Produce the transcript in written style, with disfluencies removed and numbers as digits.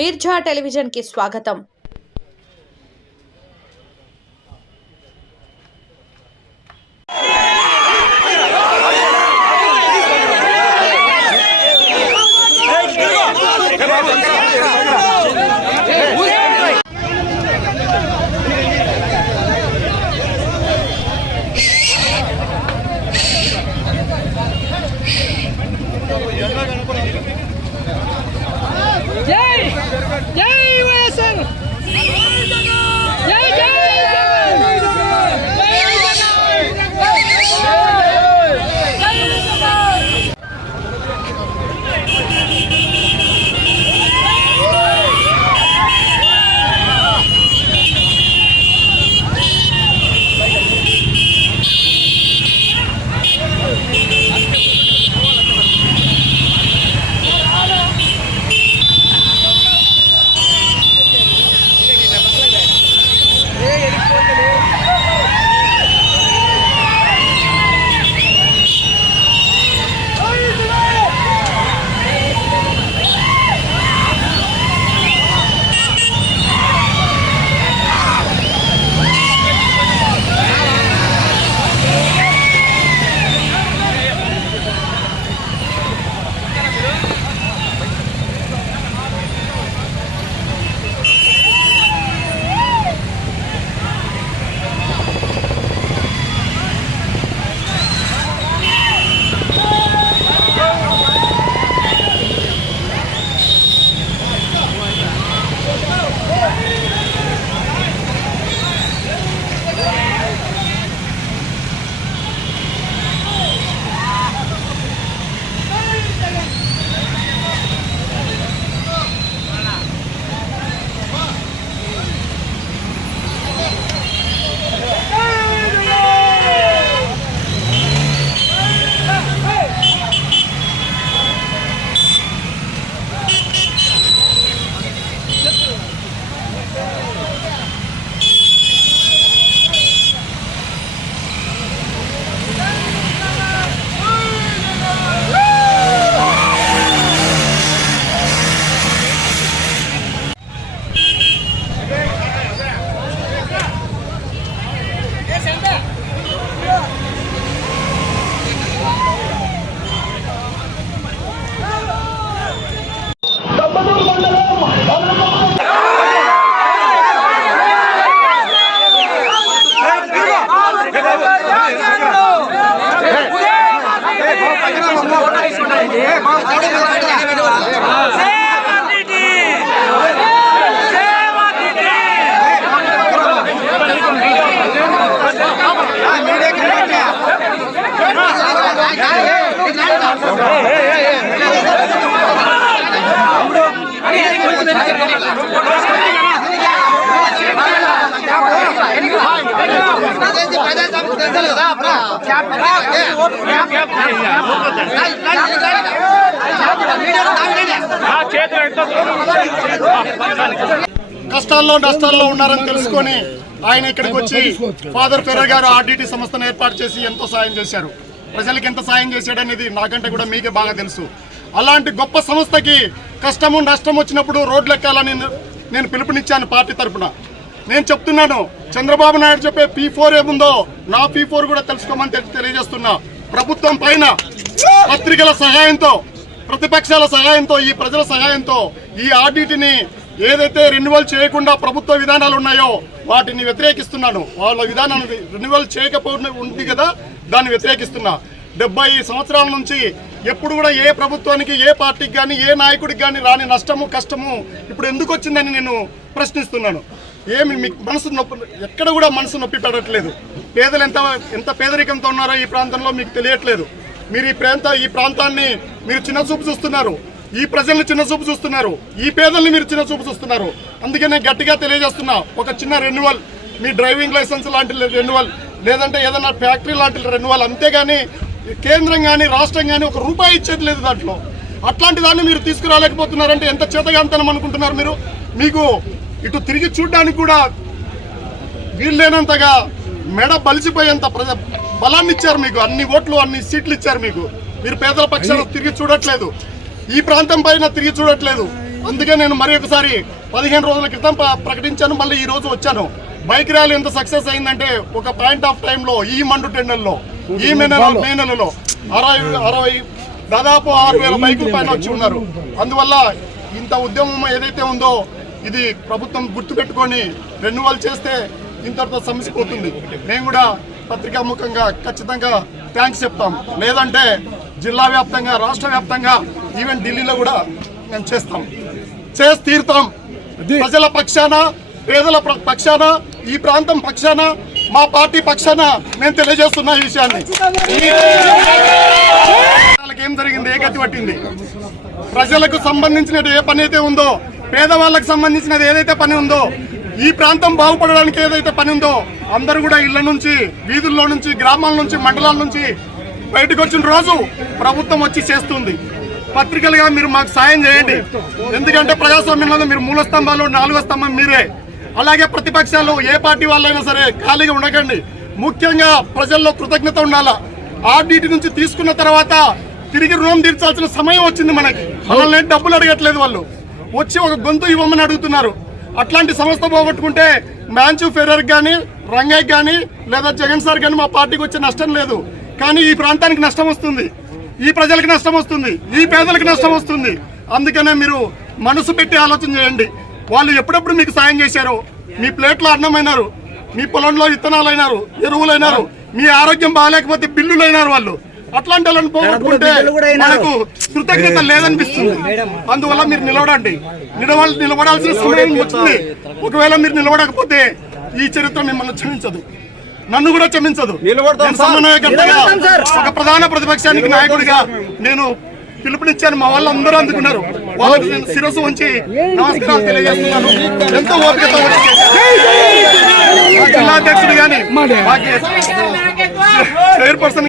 Mirza television కి స్వాగతం। కష్టాల్లో నష్టాల్లో ఉన్నారని తెలుసుకొని ఆయన ఇక్కడికి వచ్చి ఫాదర్ ఫెర్రర్ గారు ఆర్డిటి సంస్థను ఏర్పాటు చేసి ఎంతో సాయం చేశారు। ప్రజలకు ఎంత సాయం చేశాడనేది నాకంటే కూడా మీకే బాగా తెలుసు। అలాంటి గొప్ప సంస్థకి కష్టము నష్టం వచ్చినప్పుడు రోడ్లు ఎక్కాలని నేను పిలుపునిచ్చాను పార్టీ తరఫున। నేను చెప్తున్నాను, చంద్రబాబు నాయుడు చెప్పే P4 ఏముందో నా P4 కూడా తెలుసుకోమని తెలియజేస్తున్నా। ప్రభుత్వం పైన పత్రికల సహాయంతో, ప్రతిపక్షాల సహాయంతో, ఈ ప్రజల సహాయంతో ఈ ఆర్డిటిని ఏదైతే రెన్యువల్ చేయకుండా ప్రభుత్వ విధానాలు ఉన్నాయో వాటిని వ్యతిరేకిస్తున్నాను। వాళ్ళ విధానాన్ని రెన్యువల్ చేయకపోవడం ఉంది కదా, దాన్ని వ్యతిరేకిస్తున్నా। 70 సంవత్సరాల నుంచి ఎప్పుడు కూడా ఏ ప్రభుత్వానికి, ఏ పార్టీకి కానీ, ఏ నాయకుడికి కానీ రాని నష్టము కష్టము ఇప్పుడు ఎందుకు వచ్చిందని నేను ప్రశ్నిస్తున్నాను। ఏమి మీ మనసు నొప్పి, ఎక్కడ కూడా మనసు నొప్పి పెట్టట్లేదు। పేదలు ఎంత పేదరికంతో ఉన్నారో ఈ ప్రాంతంలో మీకు తెలియట్లేదు। మీరు ఈ ప్రాంతాన్ని మీరు చిన్న చూపు చూస్తున్నారు, ఈ ప్రజల్ని చిన్న చూపు చూస్తున్నారు, ఈ పేదల్ని మీరు చిన్న చూపు చూస్తున్నారు। అందుకే నేను గట్టిగా తెలియజేస్తున్నా, ఒక చిన్న రెన్యువల్, మీ డ్రైవింగ్ లైసెన్స్ లాంటి రెన్యువల్, లేదంటే ఏదైనా ఫ్యాక్టరీ లాంటి రెన్యువల్, అంతేగాని కేంద్రం కానీ రాష్ట్రం కానీ ఒక రూపాయి ఇచ్చేది లేదు దాంట్లో। అట్లాంటి దాన్ని మీరు తీసుకురాలేకపోతున్నారంటే ఎంత చేతగాంతనం అనుకుంటున్నారు మీరు? మీకు ఇటు తిరిగి చూడడానికి కూడా వీళ్ళేనంతగా మెడ బలిసిపోయేంత బలాన్ని ఇచ్చారు మీకు, అన్ని ఓట్లు అన్ని సీట్లు ఇచ్చారు మీకు। మీరు పేదల పక్షాన తిరిగి చూడట్లేదు, ఈ ప్రాంతం పైన తిరిగి చూడట్లేదు। అందుకే నేను మరి ఒకసారి 15 రోజుల క్రితం ప్రకటించాను, మళ్ళీ ఈ రోజు వచ్చాను. బైక్ ర్యాలీ ఎంత సక్సెస్ అయిందంటే ఒక పాయింట్ ఆఫ్ టైంలో ఈ మండు టెండల్లో ఈ మే నెలలో 60 దాదాపు 6,000 బైకుల పైన వచ్చి ఉన్నారు. అందువల్ల ఇంత ఉద్యమం ఏదైతే ఉందో ఇది ప్రభుత్వం గుర్తుపెట్టుకొని రెన్యువల్ చేస్తే ఇంతటితో సమస్య పోతుంది. మేము కూడా పత్రికాముఖంగా ఖచ్చితంగా థ్యాంక్స్ చెప్తాం. లేదంటే జిల్లా వ్యాప్తంగా, రాష్ట్ర వ్యాప్తంగా, ఈవెన్ ఢిల్లీలో కూడా మేము చేసి తీరుతాం. ప్రజల పక్షాన, పేదల పక్షాన, ఈ ప్రాంతం పక్షాన, మా పార్టీ పక్షాన మేము తెలియజేస్తున్న ఈ విషయాన్ని. ఏం జరిగింది, ఏ గతి పట్టింది, ప్రజలకు సంబంధించినది ఏ పని అయితే ఉందో, పేదవాళ్ళకు సంబంధించినది ఏదైతే పని ఉందో, ఈ ప్రాంతం బాగుపడడానికి ఏదైతే పని ఉందో అందరూ కూడా ఇళ్ల నుంచి, వీధుల్లో నుంచి, గ్రామాల నుంచి, మండలాల నుంచి బయటకు వచ్చిన రోజు ప్రభుత్వం వచ్చి చేస్తుంది. పత్రికలుగా మీరు మాకు సాయం చేయండి. ఎందుకంటే ప్రజాస్వామ్యంలో మీరు మూల స్తంభాలు, 4వ స్తంభం మీరే. అలాగే ప్రతిపక్షాలు ఏ పార్టీ వాళ్ళైనా సరే ఖాళీగా ఉండకండి. ముఖ్యంగా ప్రజల్లో కృతజ్ఞత ఉండాలా. ఆర్డీటీ నుంచి తీసుకున్న తర్వాత తిరిగి రుణం తీర్చాల్సిన సమయం వచ్చింది. మనల్ని డబ్బులు అడగట్లేదు, వాళ్ళు వచ్చి ఒక గొంతు ఇవ్వమని అడుగుతున్నారు. అట్లాంటి సంస్థ పోగొట్టుకుంటే మ్యాన్చు ఫెరర్ కానీ, రంగయ్య కానీ, లేదా జగన్ సార్ కానీ మా పార్టీకి వచ్చే నష్టం లేదు. కానీ ఈ ప్రాంతానికి నష్టం వస్తుంది, ఈ ప్రజలకు నష్టం వస్తుంది, ఈ పేదలకు నష్టం వస్తుంది. అందుకనే మీరు మనసు పెట్టి ఆలోచన చేయండి. వాళ్ళు ఎప్పుడెప్పుడు మీకు సాయం చేశారు, మీ ప్లేట్లో అన్నమైనారు, మీ పొలంలో విత్తనాలైనారు, ఎరువులైనారు, మీ ఆరోగ్యం బాగాలేకపోతే బిల్లులైనారు. వాళ్ళు అట్లాంటి వాళ్ళని పోగొట్టుకుంటే మనకు కృతజ్ఞత లేదనిపిస్తుంది. అందువల్ల మీరు నిలబడండి. నిలబడాల్సిన సమయం వచ్చింది. ఒకవేళ మీరు నిలబడకపోతే ఈ చరిత్ర మిమ్మల్ని క్షమించదు, నన్ను కూడా క్షమించదు. సమన్వయకర్తగా, ఒక ప్రధాన ప్రతిపక్షానికి నాయకుడిగా నేను పిలుపునిచ్చాను. మా వాళ్ళు అందరూ అందుకున్నారు. వాళ్ళకి నేను శిరస్సు ఉంచి నమస్కారాలు తెలియజేస్తున్నాను. ఎంతో ఓపికతో జిల్లా అధ్యక్షుడు కానీ చైర్పర్సన్